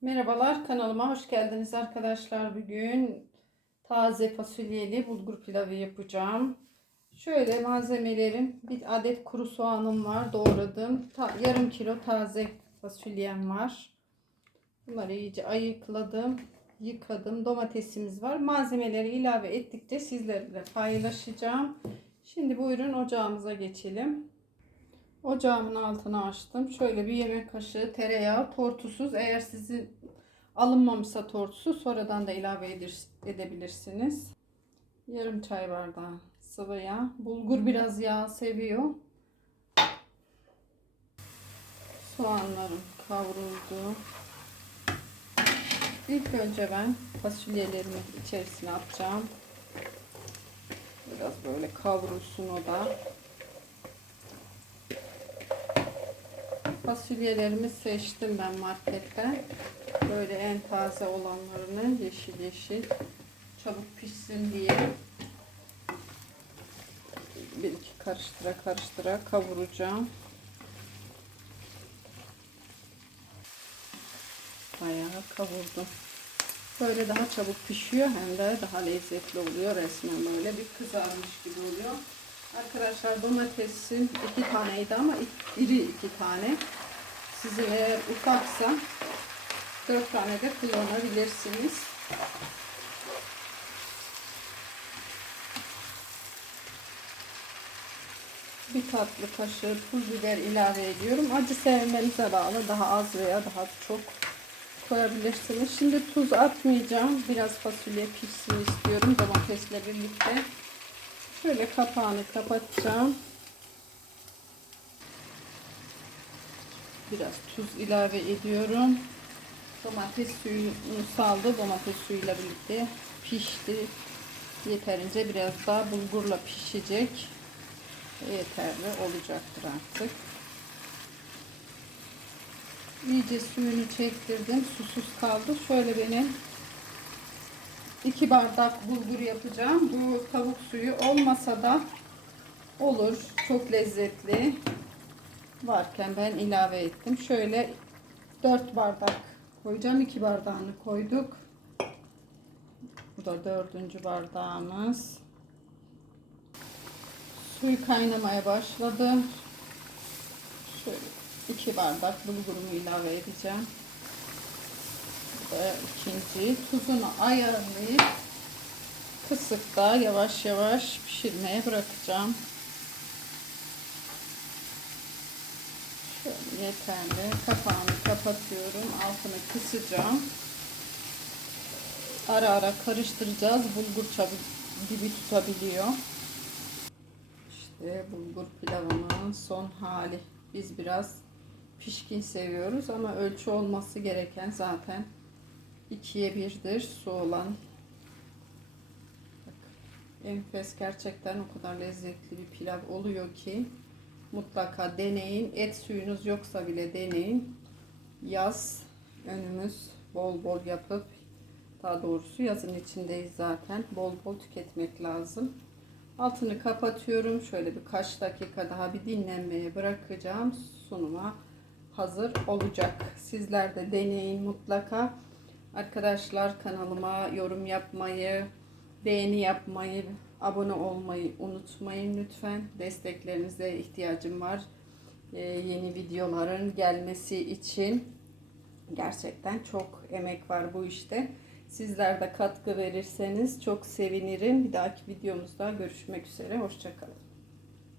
Merhabalar kanalıma hoş geldiniz arkadaşlar. Bugün taze fasulyeli bulgur pilavı yapacağım. Şöyle malzemelerim bir adet kuru soğanım var doğradım. Ta- yarım kilo taze fasulyem var. Bunları iyice ayıkladım. Yıkadım. Domatesimiz var. Malzemeleri ilave ettikçe sizlerle paylaşacağım. Şimdi buyurun ocağımıza geçelim. Ocağımın altını açtım. Şöyle bir yemek kaşığı tereyağı tortusuz. Eğer sizin alınmamışsa tortusu sonradan da ilave edebilirsiniz. Yarım çay bardağı sıvı yağ. Bulgur biraz yağ seviyor. Soğanlarım kavruldu. İlk önce ben fasulyelerimi içerisine atacağım. Biraz böyle kavrulsun o da. Fasulyelerimi seçtim ben marketten. Böyle en taze olanlarını yeşil yeşil çabuk pişsin diye bir iki karıştıra karıştıra kavuracağım. Bayağı kavurdum. Böyle daha çabuk pişiyor hem de daha lezzetli oluyor resmen böyle bir kızarmış gibi oluyor. Arkadaşlar domatesim iki taneydi ama iri iki tane. Sizin eğer ufaksa dört tane de kullanabilirsiniz. Bir tatlı kaşığı pul biber ilave ediyorum. Acı sevmenize bağlı. Daha az veya daha çok koyabilirsiniz. Şimdi tuz atmayacağım. Biraz fasulye pişsin istiyorum domatesle birlikte. Şöyle kapağını kapatacağım. Biraz tuz ilave ediyorum. Domates suyunu saldı. Domates suyuyla birlikte pişti. Yeterince biraz daha bulgurla pişecek. Yeterli olacaktır artık. İyice suyunu çektirdim. Susuz kaldı. Şöyle benim 2 bardak bulgur yapacağım. Bu tavuk suyu olmasa da olur. Çok lezzetli. Varken ben ilave ettim. Şöyle 4 bardak koyacağım. 2 bardağını koyduk. Bu da dördüncü bardağımız. Suyu kaynamaya başladı. Şöyle 2 bardak bulgurumu ilave edeceğim. Da ikinci. Tuzunu ayarlayıp kısıkta yavaş yavaş pişirmeye bırakacağım. Şöyle yeterli. Kapağını kapatıyorum. Altını kısacağım. Ara ara karıştıracağız. Bulgur çabuk gibi tutabiliyor. İşte bulgur pilavının son hali. Biz biraz pişkin seviyoruz ama ölçü olması gereken zaten ikiye birdir su olan. Bak, enfes gerçekten o kadar lezzetli bir pilav oluyor ki mutlaka deneyin. Et suyunuz yoksa bile deneyin. Yaz önümüz bol bol yapıp daha doğrusu yazın içindeyiz zaten. Bol bol tüketmek lazım. Altını kapatıyorum. Şöyle birkaç dakika daha bir dinlenmeye bırakacağım. Sunuma hazır olacak. Sizler de deneyin mutlaka. Arkadaşlar kanalıma yorum yapmayı, beğeni yapmayı, abone olmayı unutmayın lütfen. Desteklerinize ihtiyacım var. Ee, yeni videoların gelmesi için gerçekten çok emek var bu işte. Sizler de katkı verirseniz çok sevinirim. Bir dahaki videomuzda görüşmek üzere. Hoşçakalın.